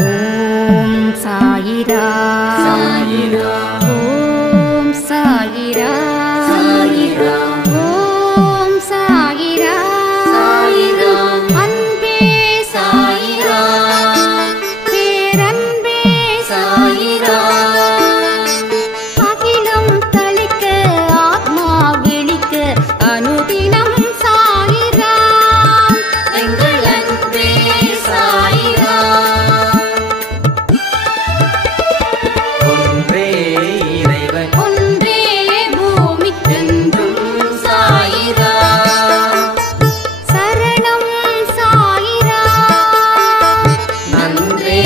ஓம் சாயிரா சாயிரா ஓம் சாயிரா சாயிரா ஓம் சாயிரா சாயிரா அன்பே சாயிரா பேரன்பே சாயிரா அகிலம் தளிக்க ஆத்மா விழிக்க அனுதினம் சாயிரா எங்கள் அன்பே சாயிரா ஒன்றே இறைவன் ஒன்றே பூமிக்கென்றும் சாயிரா சரணம் சாயிரா நன்றே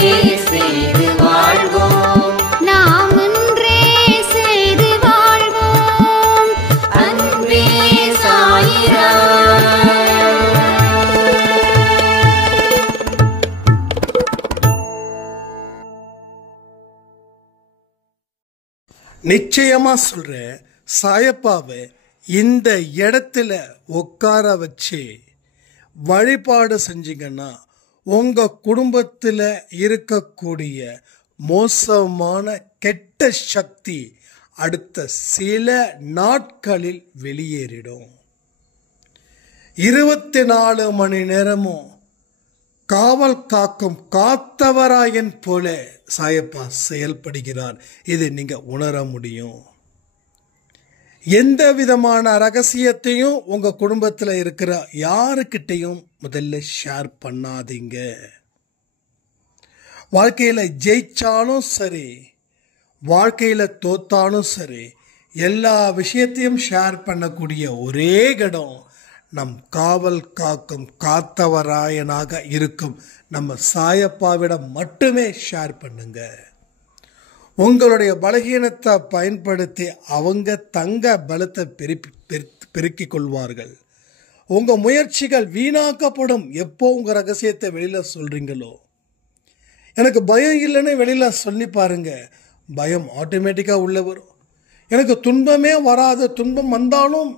செய்து வாழ்வோம் நாம் ஒன்றே செய்து வாழ்வோம் அன்பே சாயிரா. நிச்சயமா சொல்றேன், சாயப்பாவை இந்த இடத்துல உட்கார வச்சு வழிபாடு செஞ்சீங்கன்னா உங்க குடும்பத்தில் இருக்கக்கூடிய மோசமான கெட்ட சக்தி அடுத்த சில நாட்களில் வெளியேறிடும். 24 மணி நேரமும் காவல் காக்கும் காத்தவராயன் போல சாயப்பா செயல்படுகிறார். இதை நீங்க உணர முடியும். எந்த விதமான ரகசியத்தையும் உங்க குடும்பத்தில் இருக்கிற யாருக்கிட்டையும் முதல்ல ஷேர் பண்ணாதீங்க. வாழ்க்கையில ஜெயிச்சாலும் சரி, வாழ்க்கையில தோத்தாலும் சரி, எல்லா விஷயத்தையும் ஷேர் பண்ணக்கூடிய ஒரே இடம் நம் காவல் காக்கும் காத்தவராயனாக இருக்கும் நம்ம சாயப்பாவிடம் மட்டுமே ஷேர் பண்ணுங்க. உங்களுடைய பலகீனத்தை பயன்படுத்தி அவங்க தங்க பலத்தை பெருக்கிக் கொள்வார்கள். உங்க முயற்சிகள் வீணாக்கப்படும். எப்போ உங்க ரகசியத்தை வெளியில சொல்றீங்களோ, எனக்கு பயம் இல்லைன்னு வெளியில சொல்லி பாருங்க, பயம் ஆட்டோமேட்டிக்கா உள்ள வரும். எனக்கு துன்பமே வராது, துன்பம் வந்தாலும்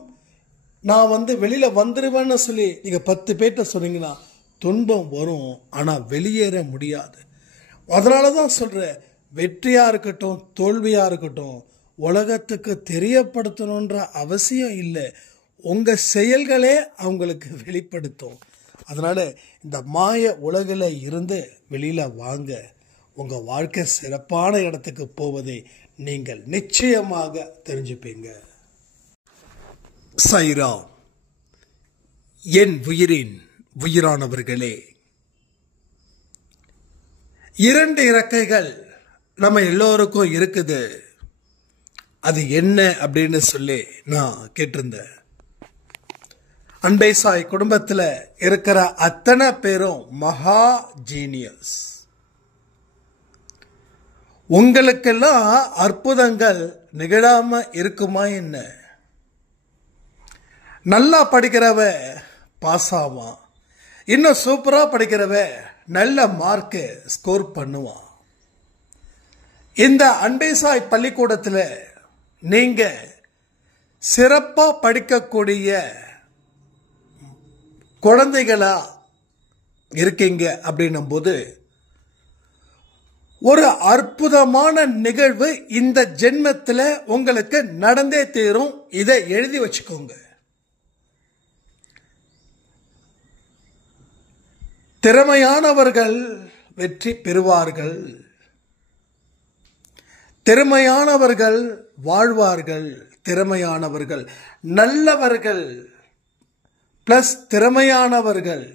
நான் வெளியில வந்துடுவேன்னு சொல்லி நீங்க 10 பேர்கிட்ட சொன்னீங்கன்னா துன்பம் வரும், ஆனா வெளியேற முடியாது. அதனால தான் சொல்றேன், வெற்றியா இருக்கட்டும் தோல்வியா இருக்கட்டும் உலகத்துக்கு தெரியப்படுத்தணுன்ற அவசியம் இல்லை. உங்க செயல்களே அவங்களுக்கு வெளிப்படுத்தும். அதனால இந்த மாய உலகில் இருந்து வெளியில வாங்க. உங்க வாழ்க்கை சிறப்பான இடத்துக்கு போவதை நீங்கள் நிச்சயமாக தெரிஞ்சுப்பீங்க. சாயிரா, என் உயிரின் உயிரானவர்களே, 2 இறக்கைகள் நம்ம எல்லோருக்கும் இருக்குது. அது என்ன அப்படின்னு சொல்லி நான் கேட்டிருந்தேன். அன்பை சாய் குடும்பத்தில் இருக்கிற அத்தனை பேரும் மகா ஜீனியஸ். உங்களுக்கெல்லாம் அற்புதங்கள் நிகழாம இருக்குமா என்ன? நல்லா படிக்கிறவ பாஸ் ஆவான், இன்னும் சூப்பரா படிக்கிறவ நல்ல மார்க் ஸ்கோர் பண்ணுவான். இந்த அன்பை சாய் பள்ளிக்கூடத்தில் நீங்க சிறப்பா படிக்கக்கூடிய குழந்தைகளா இருக்கீங்க அப்படின்னும் போது ஒரு அற்புதமான நிகழ்வு இந்த ஜென்மத்தில் உங்களுக்கு நடந்தே தீரும். இதை எழுதி வச்சுக்கோங்க. திறமையானவர்கள் வெற்றி பெறுவார்கள், திறமையானவர்கள் வாழ்வார்கள், திறமையானவர்கள் நல்லவர்கள் பிளஸ் திறமையானவர்கள்.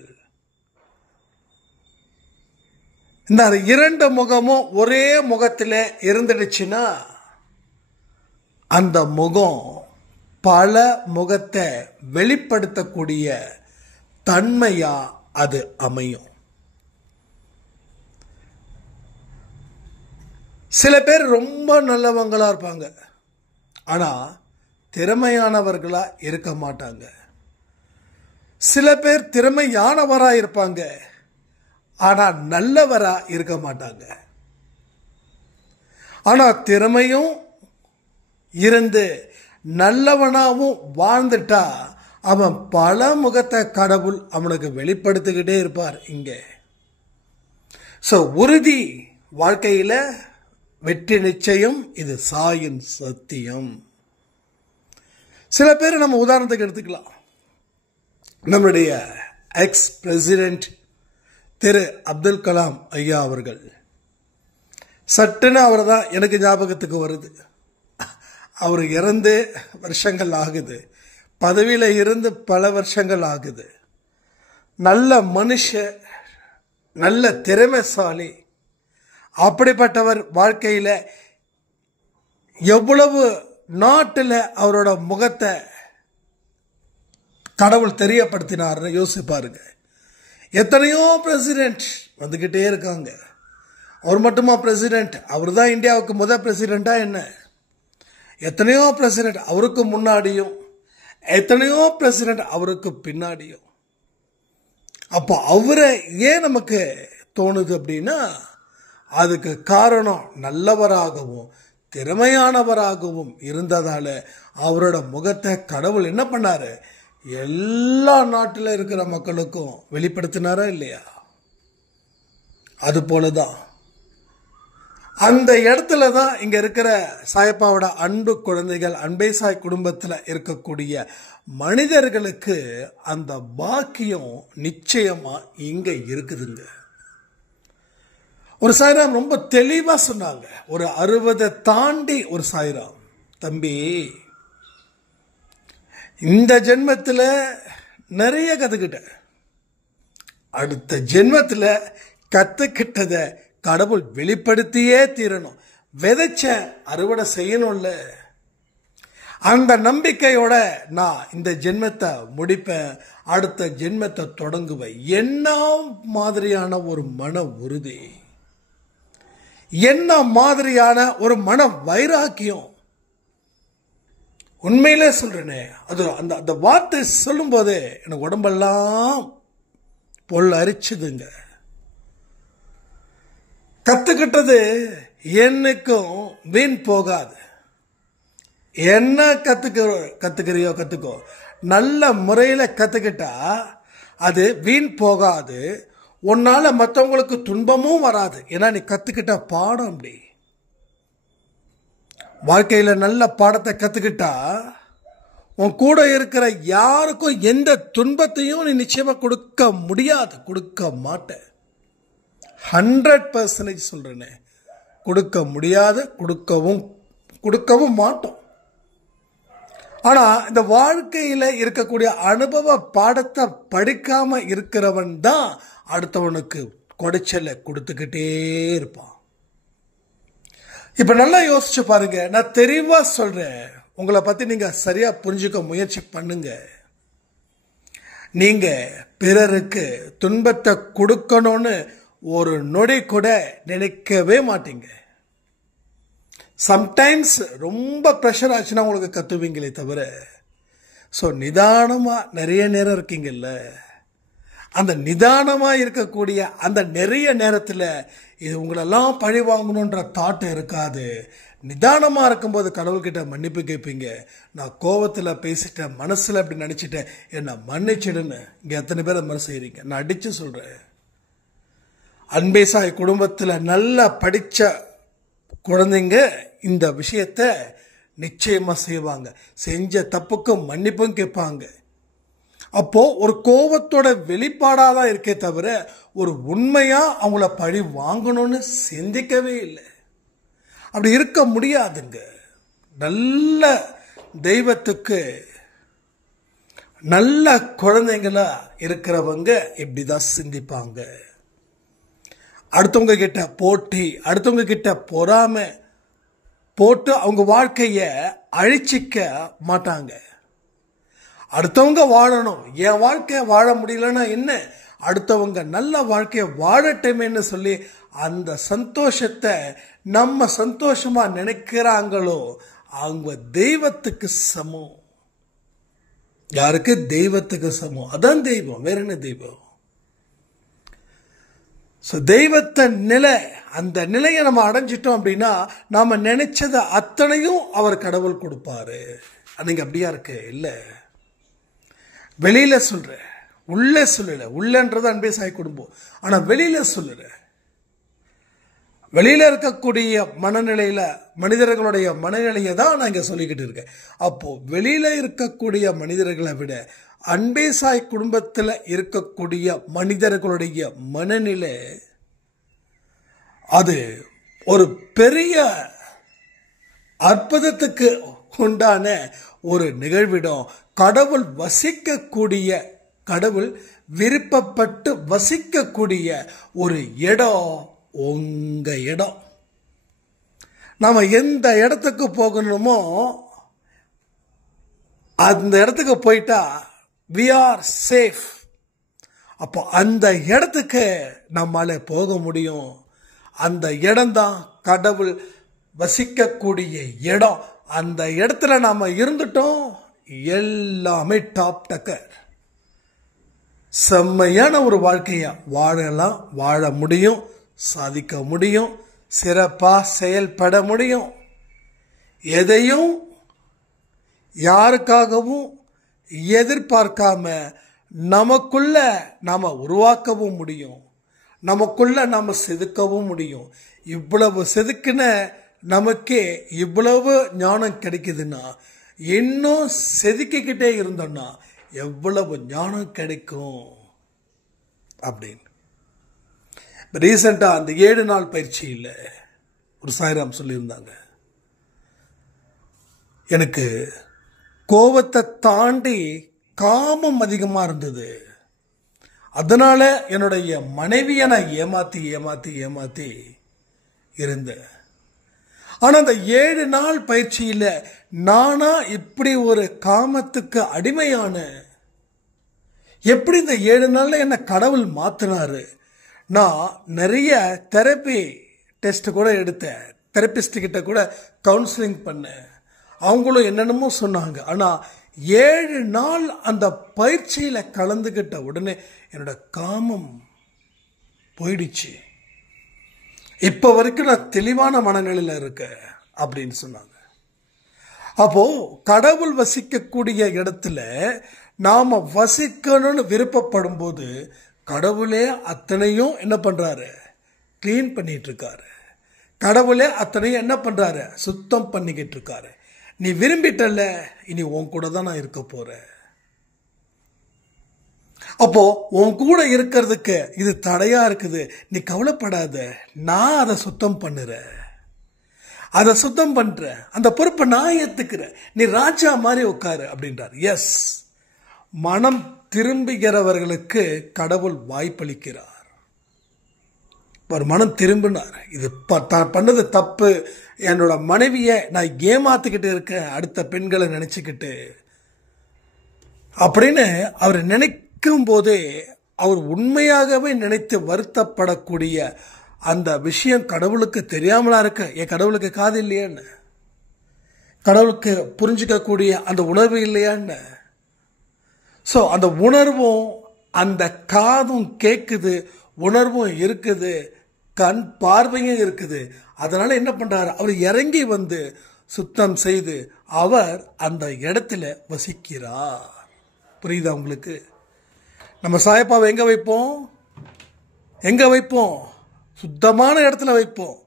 இந்த 2 முகமும் ஒரே முகத்தில் இருந்துடுச்சுன்னா அந்த முகம் பல முகத்தை வெளிப்படுத்தக்கூடிய தன்மையா அது அமையும். சில பேர் ரொம்ப நல்லவங்களா இருப்பாங்க, ஆனா திறமையானவர்களா இருக்க மாட்டாங்க. சில பேர் திறமையானவரா இருப்பாங்க, ஆனா நல்லவரா இருக்க மாட்டாங்க. ஆனா திறமையும் இருந்து நல்லவனாவும் வாழ்ந்துட்டா அவன் பல முகத்தை கடவுள் அவனுக்கு வெளிப்படுத்திக்கிட்டே இருப்பார். இங்கே ஸோ உறுதி வாழ்க்கையில வெற்றி நிச்சயம். இது சாயின் சத்தியம். சில பேர் நம்ம உதாரணத்துக்கு எடுத்துக்கலாம். நம்முடைய எக்ஸ் பிரசிடென்ட் திரு அப்துல் கலாம் ஐயா அவர்கள். சட்டுன்னு அவர் தான் எனக்கு ஞாபகத்துக்கு வருது. அவர் இறந்து வருஷங்கள் ஆகுது, பதவியில் இருந்து பல வருஷங்கள் ஆகுது. நல்ல மனுஷ, நல்ல திறமைசாலி. அப்படிப்பட்டவர் வாழ்க்கையில் எவ்வளவு நாட்டில் அவரோட முகத்தை கடவுள் தெரியப்படுத்தினார்னு யோசிப்பாருங்க. எத்தனையோ பிரசிடென்ட் வந்துக்கிட்டே இருக்காங்க. அவர் மட்டுமா பிரசிடென்ட்? அவர் தான் இந்தியாவுக்கு முதல் பிரசிடென்ட்டா என்ன? எத்தனையோ பிரசிடென்ட் அவருக்கு முன்னாடியும், எத்தனையோ பிரசிடென்ட் அவருக்கு பின்னாடியும். அப்போ அவரை ஏன் நமக்கு தோணுது அப்படின்னா, அதுக்கு காரணம் நல்லவராகவும் திறமையானவராகவும் இருந்ததால அவரோட முகத்தை கடவுள் என்ன பண்ணாரு? எல்லா நாட்டில் இருக்கிற மக்களுக்கும் வெளிப்படுத்தினாரா இல்லையா? அது போலதான் அந்த இடத்துல தான் இங்க இருக்கிற சாயப்பாவோட அன்பு குழந்தைகள், அன்பே சாய் குடும்பத்தில் இருக்கக்கூடிய மனிதர்களுக்கு அந்த பாக்கியம் நிச்சயமா இங்க இருக்குதுங்க. ஒரு சாய்ராம் ரொம்ப தெளிவா சொன்னாங்க. ஒரு 60 தாண்டி ஒரு சாய்ராம், தம்பி இந்த ஜென்மத்தில் நிறைய கத்துக்கிட்ட, அடுத்த ஜென்மத்தில் கத்துக்கிட்டத கடவுள் வெளிப்படுத்தியே தீரணும். விதைச்ச அறுவடை செய்யணும்ல. அந்த நம்பிக்கையோட நான் இந்த ஜென்மத்தை முடிப்பேன், அடுத்த ஜென்மத்தை தொடங்குவேன். என்ன மாதிரியான ஒரு மன உறுதி, என்ன மாதிரியான ஒரு மன வைராக்கியம். உண்மையிலே சொல்றேனே, அது அந்த அந்த வார்த்தை சொல்லும் போதே எனக்கு உடம்பெல்லாம் பொல் அரிச்சுதுங்க. கத்துக்கிட்டது என்னைக்கும் வீண் போகாது. என்ன கத்துக்கிறியோ கத்துக்கோ. நல்ல முறையில் கத்துக்கிட்டா அது வீண் போகாது. உன்னால மற்றவங்களுக்கு துன்பமும் வராது. ஏன்னா நீ கத்துக்கிட்ட பாடம் அப்படி. வாழ்க்கையில நல்ல பாடத்தை கத்துக்கிட்டா உன் கூட இருக்கிற யாருக்கும் எந்த துன்பத்தையும் நீ நிச்சயமா கொடுக்க முடியாது, கொடுக்க மாட்ட. 100% சொல்றேனே, கொடுக்க முடியாது, கொடுக்கவும் மாட்டோம். ஆனா இந்த வாழ்க்கையில இருக்கக்கூடிய அனுபவ பாடத்தை படிக்காம இருக்கிறவன் தான் அடுத்தவனுக்கு குடைச்சலை கொடுத்துக்கிட்டே இருப்பான். இப்ப நல்லா யோசிச்சு பாருங்க. நான் தெளிவா சொல்றேன், உங்களை பத்தி நீங்க சரியா புரிஞ்சுக்க முயற்சி பண்ணுங்க. நீங்க பிறருக்கு துன்பத்தை கொடுக்கணும்னு ஒரு நொடி கூட நினைக்கவே மாட்டீங்க. சம்டைம்ஸ் ரொம்ப ப்ரெஷர் ஆச்சுன்னா உங்களுக்கு கத்துவீங்களே தவிர, ஸோ நிதானமா நிறைய நேரம் இருக்கீங்கல்ல, அந்த நிதானமா இருக்கக்கூடிய அந்த நிறைய நேரத்தில் இது உங்களெல்லாம் பழி வாங்கணுன்ற தாட் இருக்காது. நிதானமா இருக்கும்போது கடவுள்கிட்ட மன்னிப்பு கேட்பீங்க. நான் கோபத்தில் பேசிட்டேன், மனசுல அப்படி நினைச்சிட்டேன், என்ன மன்னிச்சிடுன்னு. இங்க எத்தனை பேர் அது மாதிரி செய்றீங்க? நான் அடிச்சு சொல்றேன். அன்பே சாய் குடும்பத்தில் நல்லா படிச்ச குழந்தைங்க இந்த விஷயத்த நிச்சயமா செய்வாங்க. செஞ்ச தப்புக்கு மன்னிப்பும் கேட்பாங்க. அப்போ ஒரு கோபத்தோட வெளிப்பாடாதான் இருக்கே தவிர ஒரு உண்மையா அவங்கள பழி வாங்கணும்னு சிந்திக்கவே இல்லை. அப்படி இருக்க முடியாதுங்க. நல்ல தெய்வத்துக்கு நல்ல குழந்தைங்களா இருக்கிறவங்க இப்படிதான் சிந்திப்பாங்க. அடுத்தவங்க கிட்ட போட்டி, அடுத்தவங்க கிட்ட பொறாமை போட்டு அவங்க வாழ்க்கைய அழிச்சிக்க மாட்டாங்க. அடுத்தவங்க வாழணும், என் வாழ்க்கைய வாழ முடியலன்னா என்ன, அடுத்தவங்க நல்ல வாழ்க்கைய வாழட்டுமேன்னு சொல்லி அந்த சந்தோஷத்தை நம்ம சந்தோஷமா நினைக்கிறாங்களோ அவங்க தெய்வத்துக்கு சமம். யாருக்கு? தெய்வத்துக்கு சமம். அதான் தெய்வம், வேற என்ன தெய்வம்? தெய்வத்தை நிலை, அந்த நிலையை நம்ம அடைஞ்சிட்டோம் அப்படின்னா நாம நினைச்சத அத்தனையும் அவர் கடவுள் கொடுப்பாரு. நீங்க அப்படியா இருக்கு? இல்ல, வெளியில சொல்ற, உள்ள சொல்லல. உள்ளன்றது அன்பே சாய் குடும்பம். ஆனா வெளியில சொல்லுற, வெளியில இருக்கக்கூடிய மனநிலையில மனிதர்களுடைய மனநிலையை தான் நான் இங்க சொல்லிக்கிட்டு இருக்கேன். அப்போ வெளியில இருக்கக்கூடிய மனிதர்களை விட அன்பே சாய் குடும்பத்தில் இருக்கக்கூடிய மனிதர்களுடைய மனநிலை அது ஒரு பெரிய அற்புதத்துக்கு உண்டான ஒரு நிகழ்விடம். கடவுள் வசிக்கக்கூடிய, கடவுள் விருப்பப்பட்டு வசிக்கக்கூடிய ஒரு இடம் உங்க இடம். நாம எந்த இடத்துக்கு போகணுமோ அந்த இடத்துக்கு போயிட்டா we are safe. அப்போ அந்த இடத்துக்கு நம்மால போக முடியும். அந்த இடம்தான் கடவுள் வசிக்கக்கூடிய இடம். அந்த இடத்துல நாம இருந்துட்டோம், எல்லாமே டாப் டக்கர். செம்மையான ஒரு வாழ்க்கையா வாழலாம், வாழ முடியும், சாதிக்க முடியும், சிறப்பா செயல்பட முடியும். எதையும் யாருக்காகவும் எதிர்பார்க்காம நமக்குள்ள நாம உருவாக்கவும் முடியும், நமக்குள்ள நாம செதுக்கவும் முடியும். இவ்வளவு செதுக்கின நமக்கே இவ்வளவு ஞானம் கிடைக்குதுன்னா இன்னும் செதுக்கிக்கிட்டே இருந்தோம்னா எவ்வளவு ஞானம் கிடைக்கும் அப்படின்னு. ரீசெண்டா அந்த 7 நாள் பயிற்சியில் ஒரு சாய்ராம் சொல்லியிருந்தாங்க, எனக்கு கோபத்தை தாண்டி காமம் அதிகமா இருந்தது, அதனால என்னுடைய மனைவியை நான் ஏமாத்தி ஏமாத்தி ஏமாத்தி இருந்தேன். ஆனா அந்த 7 நாள் பயிற்சியில நானா இப்படி ஒரு காமத்துக்கு அடிமையான, எப்படி இந்த 7 நாள்ல என்ன கடவுள் மாத்தினாரு. நான் நிறைய தெரப்பி டெஸ்ட் கூட எடுத்தேன், தெரபிஸ்ட் கிட்ட கூட கவுன்சிலிங் பண்ணேன், அவங்களும் என்னென்னமோ சொன்னாங்க. ஆனா 7 நாள் அந்த பயிற்சியில கலந்துகிட்ட உடனே என்னோட காமம் போயிடுச்சு, இப்ப வரைக்கும் நான் தெளிவான மனநிலையில இருக்கேன் அப்படின்னு சொன்னாங்க. அப்போ கடவுள் வசிக்கக்கூடிய இடத்துல நாம வசிக்கணும்னு விருப்பப்படும் போது கடவுளே அத்தனையும் என்ன பண்றாரு, கிளீன் பண்ணிட்டு இருக்காரு. கடவுளே அத்தனையும் என்ன பண்றாரு, சுத்தம் பண்ணிக்கிட்டு இருக்காரு. நீ விரும்பிட்டல, இனி உன் கூட தான் நான் இருக்க போறேன். அப்போ உன் கூட இருக்கிறதுக்கு இது தடையா இருக்குது, நீ கவலைப்படாத, நான் அதை சுத்தம் பண்ணுறேன், அதை சுத்தம் பண்ற, அந்த பொறுப்பை நான் ஏத்துக்கிறேன், நீ ராஜா மாதிரி உட்காரு அப்படின்றார். எஸ், மனம் திரும்புகிறவர்களுக்கு கடவுள் வாய்ப்பளிக்கிறார். ஒரு மனம் திரும்பினார், இது தான் பண்ணது தப்பு, என்னோட மனைவியை நான் ஏமாத்துக்கிட்டு இருக்கேன் அடுத்த பெண்களை நினைச்சுக்கிட்டு அப்படின்னு அவர் நினைக்கும் போதே அவர் உண்மையாகவே நினைத்து வருத்தப்படக்கூடிய அந்த விஷயம் கடவுளுக்கு தெரியாமலா இருக்கு. என் கடவுளுக்கு காது இல்லையான்னு, கடவுளுக்கு புரிஞ்சுக்கக்கூடிய அந்த உணர்வு இல்லையான்னு. ஸோ அந்த உணர்வும் அந்த காதும் கேட்குது, உணர்வும் இருக்குது, கண் பார்வையும் இருக்குது. அதனால என்ன பண்றாரு, அவர் இறங்கி வந்து சுத்தம் செய்து அவர் அந்த இடத்துல வசிக்கிறார். புரியுதா உங்களுக்கு? நம்ம சாயப்பாவை எங்க வைப்போம், எங்க வைப்போம், சுத்தமான இடத்துல வைப்போம்.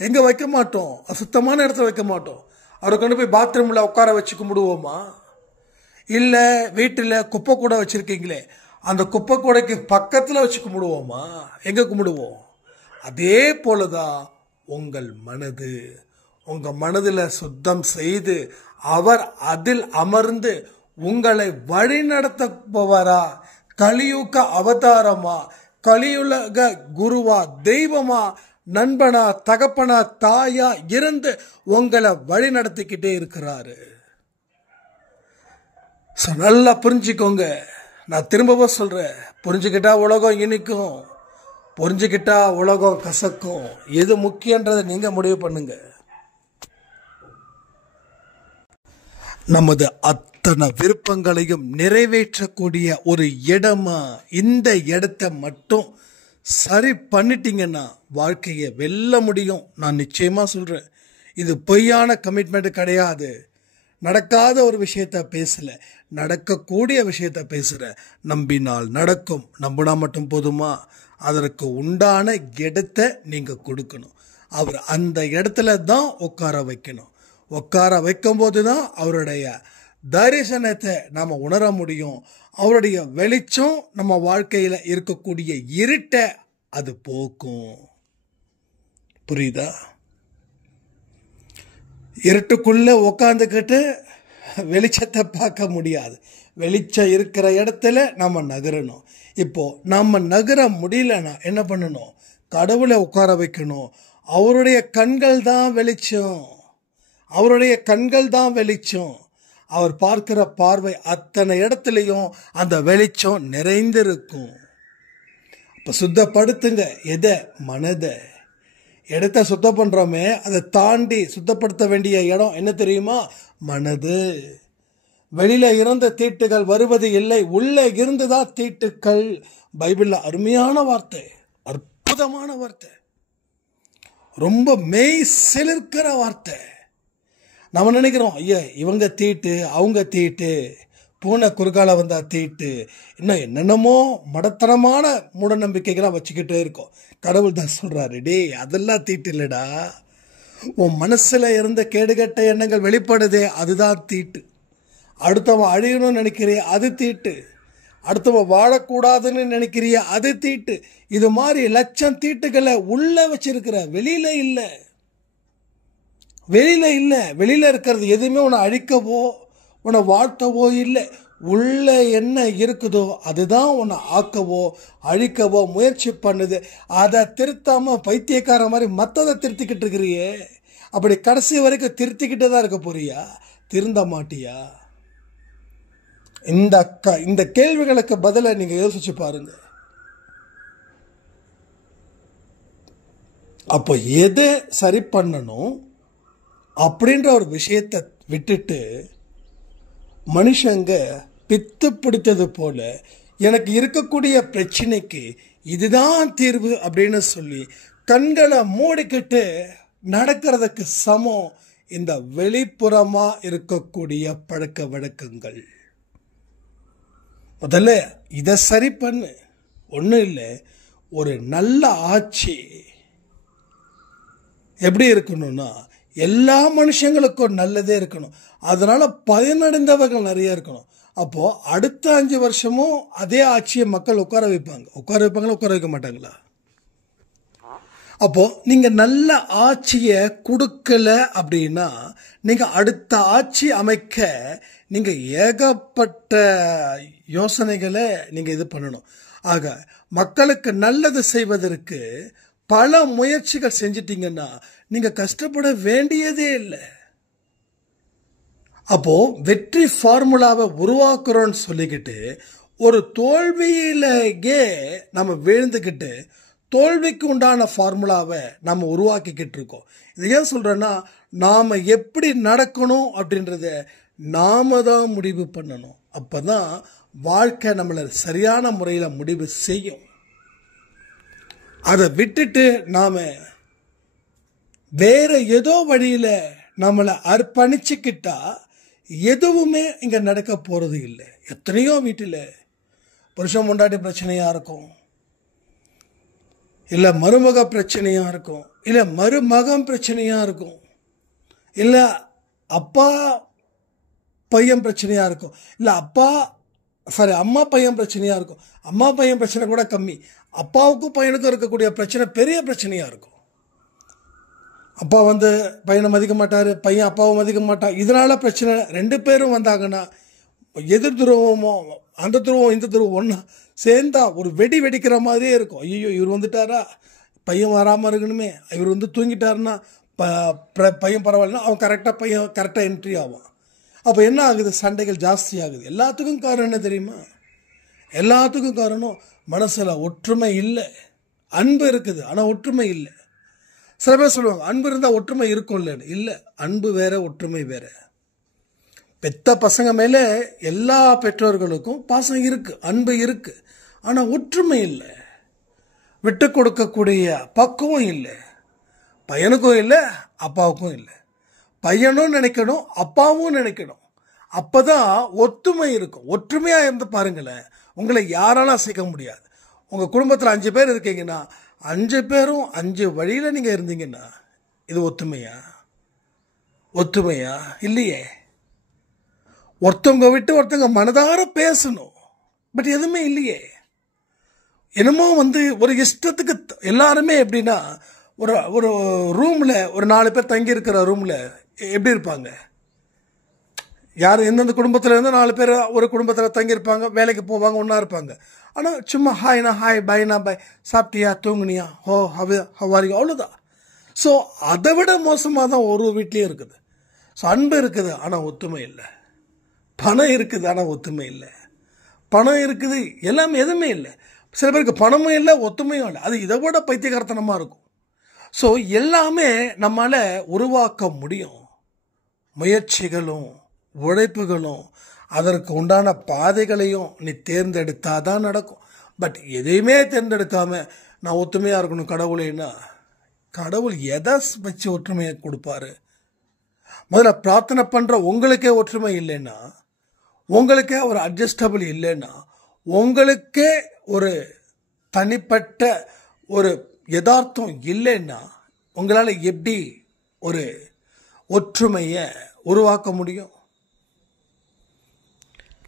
எங்க வைக்க மாட்டோம், சுத்தமான இடத்துல வைக்க மாட்டோம். அவரை கொண்டு போய் பாத்ரூம்ல உட்கார வச்சு கும்பிடுவோமா? இல்ல வீட்டுல குப்பை கூட வச்சிருக்கீங்களே அந்த குப்பை கூடைக்கு பக்கத்துல வச்சு கும்பிடுவோமா? எங்க கும்பிடுவோம்? அதே போலதான் உங்கள் மனது, உங்க மனதில் சுத்தம் செய்து அவர் அதில் அமர்ந்து உங்களை வழி நடத்தப்பவரா, கலியுக அவதாரமா, கலியுலக குருவா, தெய்வமா, நண்பனா, தகப்பனா, தாயா இருந்து உங்களை வழி நடத்திக்கிட்டே இருக்கிறாரு. நல்லா புரிஞ்சுக்கோங்க. நான் திரும்பவும் சொல்றேன், புரிஞ்சுக்கிட்டா உலகம் இனிக்கும், புரிஞ்சுக்கிட்டா உலகம் கசக்கும். எது முக்கியன்றதை நீங்க முடிவு பண்ணுங்க. நமது அத்தனை விருப்பங்களையும் நிறைவேற்றக்கூடிய ஒரு இடமா இந்த இடத்தை மட்டும் சரி பண்ணிட்டீங்கன்னா வாழ்க்கையை வெல்ல முடியும். நான் நிச்சயமா சொல்றேன், இது பொய்யான கமிட்மெண்ட் கிடையாது. நடக்காத ஒரு விஷயத்த பேசல, நடக்கக்கூடிய விஷயத்த பேசுற. நம்பினால் நடக்கும். நம்பினா மட்டும் போதுமா? அதற்கு உண்டான இடத்தை நீங்க கொடுக்கணும். அவர் அந்த இடத்துல தான் உட்கார வைக்கணும். உட்கார வைக்கும் போது தான் அவருடைய தரிசனத்தை நாம் உணர முடியும். அவருடைய வெளிச்சம் நம்ம வாழ்க்கையில் இருக்கக்கூடிய இருட்டை அது போக்கும். புரியுதா? இருட்டுக்குள்ள உக்காந்துக்கிட்டு வெளிச்சத்தை பார்க்க முடியாது. வெளிச்சம் இருக்கிற இடத்துல நம்ம நகரணும். இப்போ நம்ம நகர முடியலன்னா என்ன பண்ணணும்? கடவுளை உட்கார வைக்கணும். அவருடைய கண்கள் தான் வெளிச்சம். அவருடைய கண்கள் தான் வெளிச்சம். அவர் பார்க்கிற பார்வை அத்தனை இடத்துலையும் அந்த வெளிச்சம் நிறைந்திருக்கும். இப்போ சுத்தப்படுத்துங்க. எதை? மனதை. இடத்தை சுத்தம் பண்ணுறோமே, அதை தாண்டி சுத்தப்படுத்த வேண்டிய இடம் என்ன தெரியுமா? மனது. வெளியில இருந்த தீட்டுகள் வருவது இல்லை, உள்ளே இருந்துதான் தீட்டுக்கள். பைபிள்ல அருமையான வார்த்தை, அற்புதமான வார்த்தை, ரொம்ப மெய் சிலிர்க்கிற வார்த்தை. நம்ம நினைக்கிறோம், ஐயா இவங்க தீட்டு, அவங்க தீட்டு, பூனை குறுக்கால வந்தா தீட்டு, இன்னும் என்னென்னமோ மடத்தனமான மூட நம்பிக்கைகளாக வச்சுக்கிட்டே இருக்கோம். கடவுள் தான் சொல்றாரு, டே அதெல்லாம் தீட்டு இல்லைடா, உன் மனசுல இருந்த கேடுகட்ட எண்ணங்கள் வெளிப்படுதே அதுதான் தீட்டு. அடுத்தவன் அழியணும்னு நினைக்கிறிய அது தீட்டு. அடுத்தவன் வாழக்கூடாதுன்னு நினைக்கிறிய அது தீட்டு. இது மாதிரி லட்சம் தீட்டுகளை உள்ள வச்சிருக்கிற, வெளியில இல்லை. வெளியில இல்லை. வெளியில இருக்கிறது எதுவுமே உன்னை அழிக்கவோ உன்னை வாழ்த்தவோ இல்லை. உள்ள என்ன இருக்குதோ அதுதான் உன்னை ஆக்கவோ அழிக்கவோ முயற்சி பண்ணுது. அதை திருத்தாம பைத்தியக்கார மாதிரி மற்றதை திருத்திக்கிட்டு இருக்கிறியே. அப்படி கடைசி வரைக்கும் திருத்திக்கிட்டே தான் இருக்க போறியா? திருந்த மாட்டியா? இந்த கேள்விகளுக்கு பதிலை நீங்க யோசிச்சு பாருங்க. அப்போ எதை சரி பண்ணணும் அப்படின்ற ஒரு விஷயத்தை விட்டுட்டு மனுஷங்க பித்து பிடித்தது போல எனக்கு இருக்கக்கூடிய பிரச்சனைக்கு இதுதான் தீர்வு அப்படின்னு சொல்லி கண்களை மூடிக்கிட்டு நடக்கிறதுக்கு சமம் இந்த வெளிப்புறமா இருக்கக்கூடிய பழக்க வழக்கங்கள். முதல்ல இதை சரி பண்ணு. ஒன்றும் இல்லை, ஒரு நல்ல ஆட்சி எப்படி இருக்கணும்னா எல்லா மனுஷங்களுக்கும் நல்லதே இருக்கணும். அதனால பயனடைந்தவர்கள் நிறைய இருக்கணும். அப்போ அடுத்த 5 வருஷமும் அதே ஆட்சியை மக்கள் உட்கார வைப்பாங்களா? உட்கார வைக்க மாட்டாங்களா? அப்போ நீங்க நல்ல ஆட்சியை கொடுக்கல அப்படின்னா நீங்க அடுத்த ஆட்சி அமைக்க நீங்க ஏகப்பட்ட யோசனைகளை நீங்க இது பண்ணணும். ஆக மக்களுக்கு நல்லது செய்வதற்கு பல முயற்சிகள் செஞ்சிட்டீங்கன்னா நீங்க கஷ்டப்பட வேண்டியதே இல்லை. அப்போ வெற்றி ஃபார்முலாவை உருவாக்குறோம்னு சொல்லிக்கிட்டு ஒரு தோல்வியிலேயே நம்ம விழுந்துக்கிட்டு தோல்விக்கு உண்டான ஃபார்முலாவை நம்ம உருவாக்கிக்கிட்டு இருக்கோம். இது ஏன் சொல்றேன்னா, நாம எப்படி நடக்கணும் அப்படின்றத நாம தான் முடிவு பண்ணணும். அப்பதான் வாழ்க்கை நம்மளை சரியான முறையில் முடிவு செய்யும். அதை விட்டுட்டு நாம வேற ஏதோ வழியில நம்மளை அர்ப்பணிச்சுக்கிட்டா எதுவுமே இங்க நடக்க போறது இல்லை. எத்தனையோ வீட்டில் புருஷன் பொண்டாட்டி பிரச்சனையா இருக்கும், இல்லை மருமக பிரச்சனையா இருக்கும், இல்லை மருமகன் பிரச்சனையா இருக்கும், இல்லை அப்பா பையன் பிரச்சனையா இருக்கும், இல்லை அம்மா பையன் பிரச்சனையா இருக்கும். அம்மா பையன் பிரச்சனை கூட கம்மி, அப்பாவுக்கும் பையனுக்கும் இருக்கக்கூடிய பிரச்சனை பெரிய பிரச்சனையா இருக்கும். அப்பா பையனை மதிக்க மாட்டாரு, பையன் அப்பாவை மதிக்க மாட்டான். இதனால பிரச்சனை. 2 பேரும் வந்தாங்கன்னா எதிர் துருவமோ அந்த துருவம் இந்த துருவம் ஒன்றா சேர்ந்தா ஒரு வெடிக்கிற மாதிரியே இருக்கும். ஐயோ இவர் வந்துட்டாரா, பையன் வராமல் இருக்கணுமே, இவர் தூங்கிட்டாருன்னா பையன் பரவாயில்லனா அவன் கரெக்டாக என்ட்ரி ஆவான். அப்போ என்ன ஆகுது? சண்டைகள் ஜாஸ்தி ஆகுது. எல்லாத்துக்கும் காரணம் என்ன தெரியுமா? எல்லாத்துக்கும் காரணம் மனசில் ஒற்றுமை இல்லை. அன்பு இருக்குது ஆனால் ஒற்றுமை இல்லை. சில பேர் சொல்லுவாங்க அன்பு இருந்தால் ஒற்றுமை இருக்கும் இல்லைன்னு. இல்லை, அன்பு வேற ஒற்றுமை வேற. பெத்த பசங்க மேலே எல்லா பெற்றோர்களுக்கும் பாசம் இருக்கு, அன்பு இருக்கு, ஆனால் ஒற்றுமை இல்லை. விட்டு கொடுக்கக்கூடிய பக்குவம் இல்லை. பையனுக்கும் இல்லை, அப்பாவுக்கும் இல்லை. பையனும் நினைக்கணும், அப்பாவும் நினைக்கணும். அப்பதான் ஒற்றுமை இருக்கும். ஒற்றுமையா இருந்து பாருங்களேன், உங்களை யாராலும் அசைக்க முடியாது. உங்க குடும்பத்தில் 5 பேர் இருக்கீங்கன்னா 5 பேரும் 5 வழியில நீங்க இருந்தீங்கன்னா இது ஒற்றுமையா? ஒற்றுமையா? இல்லையே. ஒருத்தவங்க விட்டு ஒருத்தவங்க மனதார பேசணும், பட் எதுவுமே இல்லையே. என்னமோ ஒரு இஷ்டத்துக்கு எல்லாருமே எப்படின்னா, ஒரு ரூம்ல ஒரு 4 பேர் தங்கி இருக்கிற ரூம்ல எப்படி இருப்பாங்க? யார் எந்தெந்த குடும்பத்தில் இருந்தால் 4 பேர் ஒரு குடும்பத்தில் தங்கியிருப்பாங்க, வேலைக்கு போவாங்க, ஒன்றா இருப்பாங்க. ஆனால் சும்மா ஹாய்னா ஹாய், பைனா பை, சாப்பிட்டியா, தூங்குனியா, ஹோ ஹவாரியா, அவ்வளோதான். ஸோ அதை விட மோசமாக தான் ஒரு வீட்லேயும் இருக்குது. ஸோ அன்பு இருக்குது ஆனால் ஒத்துமை இல்லை. பணம் இருக்குது ஆனால் ஒத்துமை இல்லை. பணம் இருக்குது, எல்லாமே எதுவுமே இல்லை. சில பேருக்கு பணமும் இல்லை, ஒத்துமையும் இல்லை. அது இதை விட பைத்தியகாரத்தனமாக இருக்கும். ஸோ எல்லாமே நம்மளால் உருவாக்க முடியும். முயற்சிகளும் உழைப்புகளும் அதற்கு உண்டான பாதைகளையும் நீ தேர்ந்தெடுத்தாதான் நடக்கும். பட் எதையுமே தேர்ந்தெடுக்காம நான் ஒற்றுமையாக இருக்கணும் கடவுளேன்னா, கடவுள் எதை வச்சு ஒற்றுமையை கொடுப்பாரு? முதல்ல பிரார்த்தனை பண்ணுற உங்களுக்கே ஒற்றுமை இல்லைன்னா, உங்களுக்கே ஒரு அட்ஜஸ்டபிள் இல்லைன்னா, உங்களுக்கே ஒரு தனிப்பட்ட ஒரு யதார்த்தம் இல்லைன்னா, உங்களால் எப்படி ஒரு ஒற்றுமையை உருவாக்க முடியும்?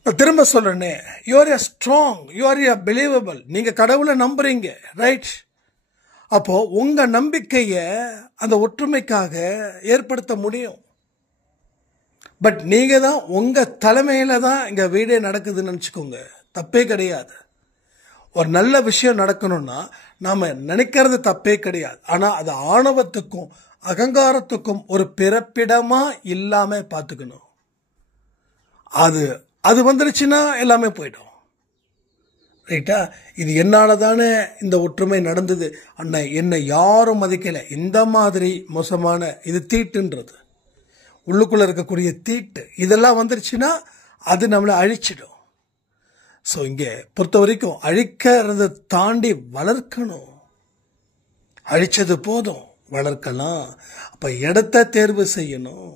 திரும்ப சொல்றேனே, you are strong, you are believable. நீங்க கடவுளை நம்புறீங்க, ரைட்? அப்போ உங்க நம்பிக்கையை அந்த ஒற்றுமைக்காக ஏற்படுத்த முடியும். பட் நீங்க தான் உங்க தலைமையில தான் இங்க வீடே நடக்குதுன்னு நினைச்சுக்கோங்க, தப்பே கிடையாது. ஒரு நல்ல விஷயம் நடக்கணும்னா நாம நினைக்கிறது தப்பே கிடையாது. ஆனா அது ஆணவத்துக்கும் அகங்காரத்துக்கும் ஒரு பிறப்பிடமா இல்லாம பார்த்துக்கணும். அது வந்துருச்சுன்னா எல்லாமே போயிடும், ரைட்டா? இது என்னால தானே இந்த ஒற்றுமை நடந்தது, அண்ணா என்னை யாரும் மதிக்கல, இந்த மாதிரி மோசமான இது தீட்டுன்றது, உள்ளுக்குள்ள இருக்கக்கூடிய தீட்டு, இதெல்லாம் வந்துருச்சுன்னா அது நம்மளை அழிச்சிடும். ஸோ இங்கே பொறுத்த வரைக்கும் அழிக்கிறத தாண்டி வளர்க்கணும். அழிச்சது போதும், வளர்க்கலாம். அப்ப இடத்தை தேர்வு செய்யணும்.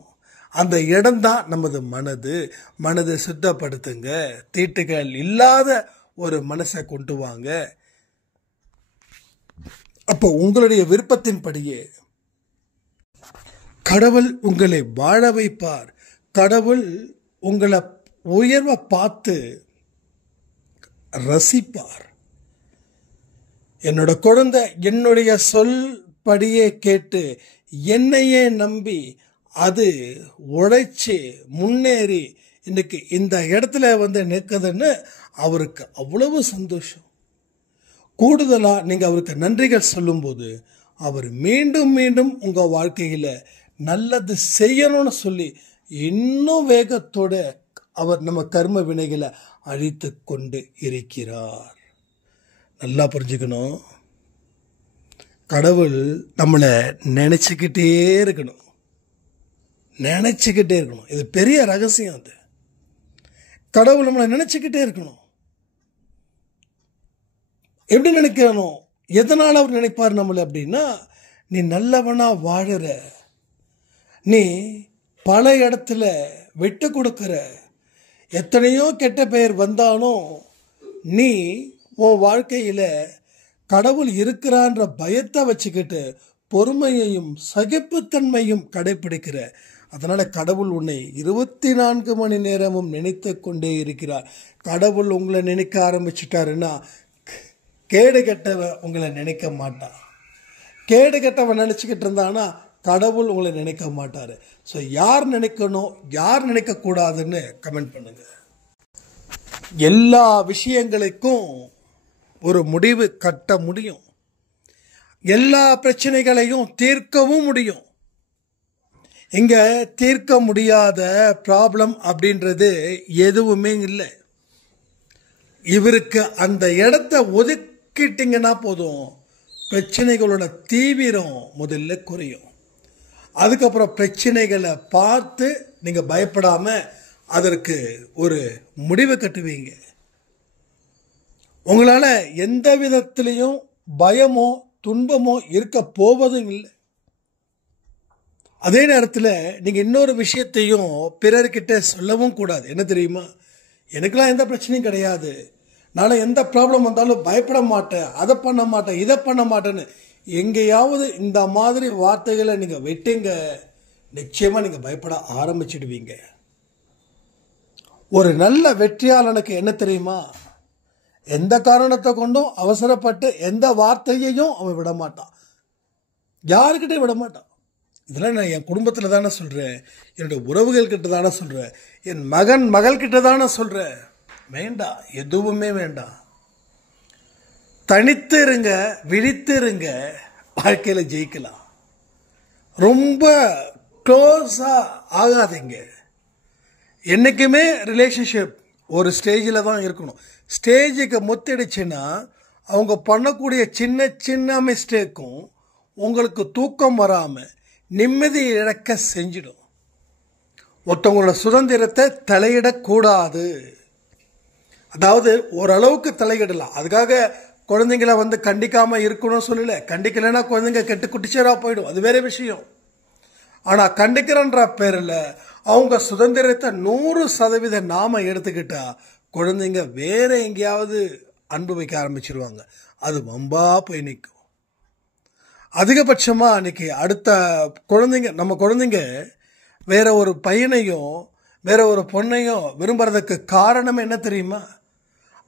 அந்த இடம்தான் நமது மனதை சுத்தப்படுத்துங்க. தீட்டுகள் இல்லாத ஒரு மனசை கொண்டு வாங்க. அப்போ உங்களுடைய விருப்பத்தின்படியே கடவுள் உங்களை வாழ வைப்பார். கடவுள் உங்களை உயர்வை பார்த்து ரசிப்பார். என்னோட குழந்தை என்னுடைய சொல் படியே கேட்டு என்னையே நம்பி அது உழைச்சி முன்னேறி இன்னைக்கு இந்த இடத்துல நிற்குதுன்னு அவருக்கு அவ்வளவு சந்தோஷம். கூடுதலா நீங்க அவருக்கு நன்றிகள் சொல்லும்போது அவர் மீண்டும் மீண்டும் உங்க வாழ்க்கையில நல்லது செய்யணும்னு சொல்லி இன்னும் வேகத்தோட அவர் நம்ம கர்ம வினைகளை அழித்து கொண்டு இருக்கிறார். நல்லா புரிஞ்சுக்கணும், கடவுள் நம்மளை நினைச்சுக்கிட்டே இருக்கணும், நினைச்சுக்கிட்டே இருக்கணும். இது பெரிய ரகசியம். அது கடவுள் நம்மளை நினைச்சுக்கிட்டே இருக்கணும். எப்படி நினைக்கணும்? எதனால அவர் நினைப்பார் நம்மளை அப்படின்னா, நீ நல்லவனா வாழற, நீ பல இடத்துல விட்டு கொடுக்கிற, எத்தனையோ கெட்ட பெயர் வந்தாலும் நீ உன் வாழ்க்கையில கடவுள் இருக்கிறான்ற பயத்தை வச்சுக்கிட்டு பொறுமையையும் சகிப்புத்தன்மையும் கடைபிடிக்கிற, அதனால கடவுள் உன்னை 24 மணி நேரமும் நினைத்து கொண்டே இருக்கிறார். கடவுள் உங்களை நினைக்க ஆரம்பிச்சுட்டாருன்னா கேடு கெட்டவன் உங்களை நினைக்க மாட்டான். கேடு கெட்டவன் நினைச்சுக்கிட்டு இருந்தானா கடவுள் உங்களை நினைக்க மாட்டாரு. ஸோ யார் நினைக்கணும், யார் நினைக்க கூடாதுன்னு கமெண்ட் பண்ணுங்க. எல்லா விஷயங்களுக்கும் ஒரு முடிவு கட்ட முடியும், எல்லா பிரச்சனைகளையும் தீர்க்கவும் முடியும். இங்க தீர்க்க முடியாத ப்ராப்ளம் அப்படின்றது எதுவுமே இல்லை. இவருக்கு அந்த இடத்த ஒதுக்கிட்டீங்கன்னா போதும், பிரச்சனைகளோட தீவிரம் முதல்ல குறையும். அதுக்கப்புறம் பிரச்சனைகளை பார்த்து நீங்க பயப்படாம அதற்கு ஒரு முடிவு கட்டுவீங்க. உங்களால எந்த விதத்திலையும் பயமோ துன்பமோ இருக்க போவதும் இல்லை. அதே நேரத்தில் நீங்கள் இன்னொரு விஷயத்தையும் பிறர்கிட்ட சொல்லவும் கூடாது. என்ன தெரியுமா? எனக்கெல்லாம் எந்த பிரச்சனையும் கிடையாது, நான் எந்த ப்ராப்ளம் வந்தாலும் பயப்பட மாட்டேன், அதை பண்ண மாட்டேன், இதை பண்ண மாட்டேன்னு எங்கேயாவது இந்த மாதிரி வார்த்தைகளை நீங்கள் விட்டீங்க, நிச்சயமாக நீங்கள் பயப்பட ஆரம்பிச்சிடுவீங்க. ஒரு நல்ல வெற்றியாளனுக்கு என்ன தெரியுமா? எந்த காரணத்தை கொண்டும் அவசரப்பட்டு எந்த வார்த்தையையும் அவன் விட மாட்டான், யாருக்கிட்டே விட மாட்டான். இதெல்லாம் நான் என் குடும்பத்தில் தானே சொல்கிறேன், என்னுடைய உறவுகள் கிட்ட தானே சொல்கிறேன், என் மகன் மகள்கிட்ட தானே சொல்கிறேன். வேண்டாம், எதுவுமே வேண்டாம். தனித்து இருங்க, விழித்து இருங்க, வாழ்க்கையில் ஜெயிக்கலாம். ரொம்ப க்ளோஸாக ஆகாதீங்க. என்றைக்குமே ரிலேஷன்ஷிப் ஒரு ஸ்டேஜில் தான் இருக்கணும். ஸ்டேஜுக்கு முத்திடுச்சுன்னா அவங்க பண்ணக்கூடிய சின்ன சின்ன மிஸ்டேக்கும் உங்களுக்கு தூக்கம் வராமல் நிம்மதி இழக்க செஞ்சிடும். ஒருத்தவங்களோட சுதந்திரத்தை தலையிடக்கூடாது. அதாவது ஓரளவுக்கு தலையிடலாம். அதுக்காக குழந்தைங்கள கண்டிக்காமல் இருக்கணும்னு சொல்லல. கண்டிக்கலைன்னா குழந்தைங்க கெட்டு குட்டிச்சேராக போயிடும், அது வேற விஷயம். ஆனால் கண்டிக்கிறன்ற பேரில் அவங்க சுதந்திரத்தை 100% நாம் எடுத்துக்கிட்டா குழந்தைங்க வேற எங்கேயாவது அன்பு வைக்க ஆரம்பிச்சிருவாங்க. அது வம்பா போய் நிற்கும். அதிகபட்சமாக அன்றைக்கி அடுத்த குழந்தைங்க, நம்ம குழந்தைங்க வேற ஒரு பையனையும் வேற ஒரு பொண்ணையும் விரும்புறதுக்கு காரணம் என்ன தெரியுமா?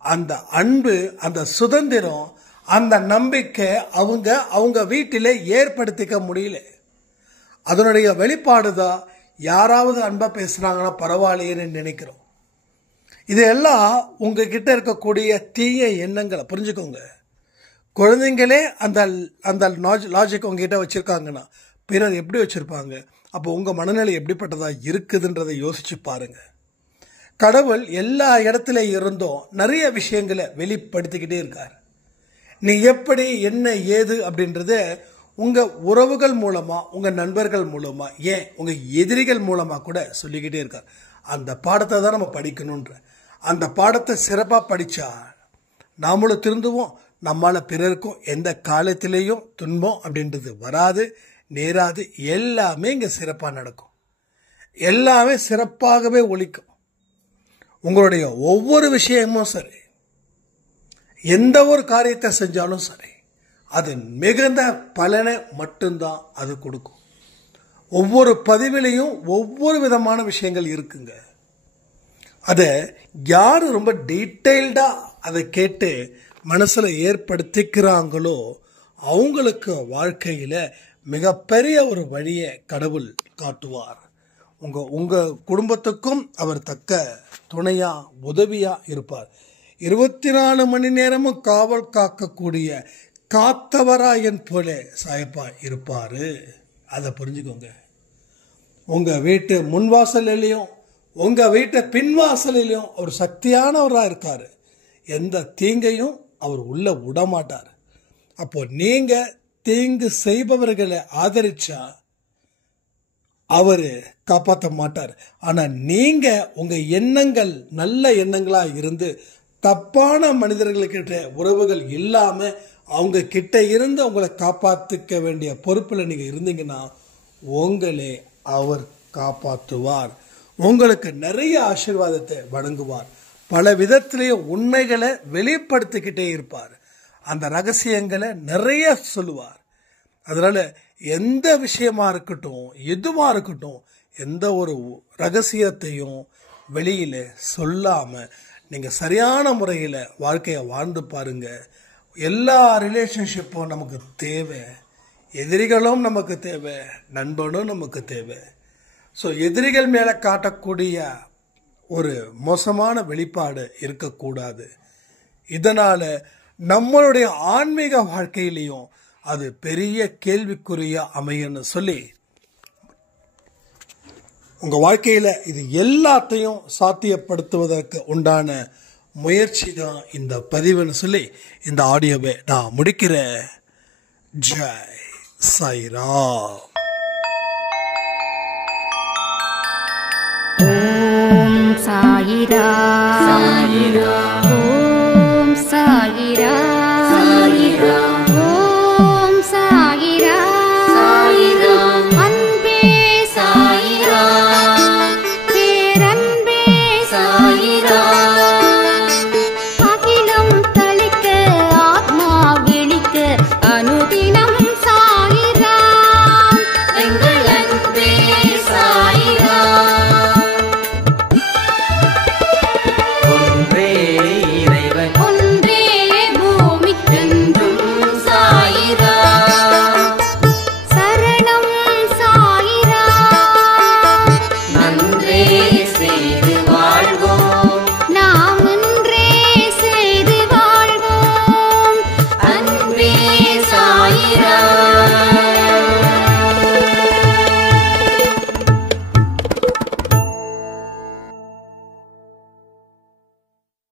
அந்த அன்பு, அந்த சுதந்திரம், அந்த நம்பிக்கை அவங்க வீட்டிலே ஏற்படுத்திக்க முடியல. அதனுடைய வெளிப்பாடு தான் யாராவது அன்பா பேசுனாங்கன்னா பரவாயில்லையேன்னு நினைக்கிறோம். இதெல்லாம் உங்ககிட்ட இருக்கக்கூடிய தீய எண்ணங்களை புரிஞ்சுக்கோங்க. குழந்தைங்களே அந்த லாஜிக் உங்ககிட்ட வச்சிருக்காங்கன்னா பிறர் எப்படி வச்சிருப்பாங்க? அப்போ உங்கள் மனநிலை எப்படிப்பட்டதா இருக்குதுன்றதை யோசிச்சு பாருங்க. கடவுள் எல்லா இடத்துல இருந்தும் நிறைய விஷயங்களை வெளிப்படுத்திக்கிட்டே இருக்கார். நீ எப்படி, என்ன, ஏது அப்படின்றத உங்கள் உறவுகள் மூலமாக, உங்கள் நண்பர்கள் மூலமாக, ஏன் உங்கள் எதிரிகள் மூலமாக கூட சொல்லிக்கிட்டே இருக்கார். அந்த பாடத்தை தான் நம்ம படிக்கணுன்ற. அந்த பாடத்தை சிறப்பாக படித்தா நாமளும் திருந்துவோம். நம்மளால் பிறருக்கும் எந்த காலத்திலேயும் துன்பம் அப்படின்றது வராது, நேராது. எல்லாமே இங்கே சிறப்பாக நடக்கும், எல்லாமே சிறப்பாகவே ஒலிக்கும். உங்களுடைய ஒவ்வொரு விஷயமும் சரி, எந்த ஒரு காரியத்தை செஞ்சாலும் சரி, அது மிகுந்த பலனை மட்டும்தான் அது கொடுக்கும். ஒவ்வொரு பதிவிலையும் ஒவ்வொரு விதமான விஷயங்கள் இருக்குங்க. அதை யார் ரொம்ப டீட்டெயில்டாக அதை கேட்டு மனசில் ஏற்படுத்திக்கிறாங்களோ அவங்களுக்கு வாழ்க்கையில் மிகப்பெரிய ஒரு வழியை கடவுள் காட்டுவார். உங்கள் குடும்பத்துக்கும் அவர் தக்க துணையாக, உதவியாக இருப்பார். 24 மணி நேரமும் காவல் காக்கக்கூடிய காத்தவராயன் போல சாயப்பா இருப்பார். அதை புரிஞ்சுக்கோங்க. உங்கள் வீட்டு முன்வாசலையும் உங்கள் வீட்டு பின்வாசலையும் அவர் சக்தியானவராக இருக்கார். எந்த தீங்கையும் அவர் உள்ள விடமாட்டார். அப்போ நீங்கள் தீங்கு செய்பவர்களை ஆதரிச்சா அவர் காப்பாற்ற மாட்டார். ஆனால் நீங்கள் உங்கள் எண்ணங்கள் நல்ல எண்ணங்களாக இருந்து தப்பான மனிதர்கள்கிட்ட உறவுகள் இல்லாமல் அவங்க கிட்ட இருந்து உங்களை காப்பாற்றிக்க வேண்டிய பொறுப்பில் நீங்கள் இருந்தீங்கன்னா உங்களே அவர் காப்பாற்றுவார். உங்களுக்கு நிறைய ஆசீர்வாதத்தை வழங்குவார். பல விதத்திலேயே உண்மைகளை வெளிப்படுத்திக்கிட்டே இருப்பார். அந்த ரகசியங்களை நிறைய சொல்லுவார். அதனால எந்த விஷயமா இருக்கட்டும், எதுவாக இருக்கட்டும், எந்த ஒரு ரகசியத்தையும் வெளியில் சொல்லாமல் நீங்கள் சரியான முறையில் வாழ்க்கையை வாழ்ந்து பாருங்க. எல்லா ரிலேஷன்ஷிப்பும் நமக்கு தேவை. எதிரிகளும் நமக்கு தேவை, நண்பனும் நமக்கு தேவை. ஸோ எதிரிகள் மேலே காட்டக்கூடிய ஒரு மோசமான வெளிப்பாடு இருக்கக்கூடாது. இதனால் நம்மளுடைய ஆன்மீக வாழ்க்கையிலையும் அது பெரிய கேள்விக்குறியா அமையன்னு சொல்லி உங்கள் வாழ்க்கையில் இது எல்லாத்தையும் சாத்தியப்படுத்துவதற்கு உண்டான முயற்சி தான் இந்த பதிவுன்னு சொல்லி இந்த ஆடியோவை நான் முடிக்கிறேன். ஜெய் சாய்ராம். ஓம் சாயிராம்.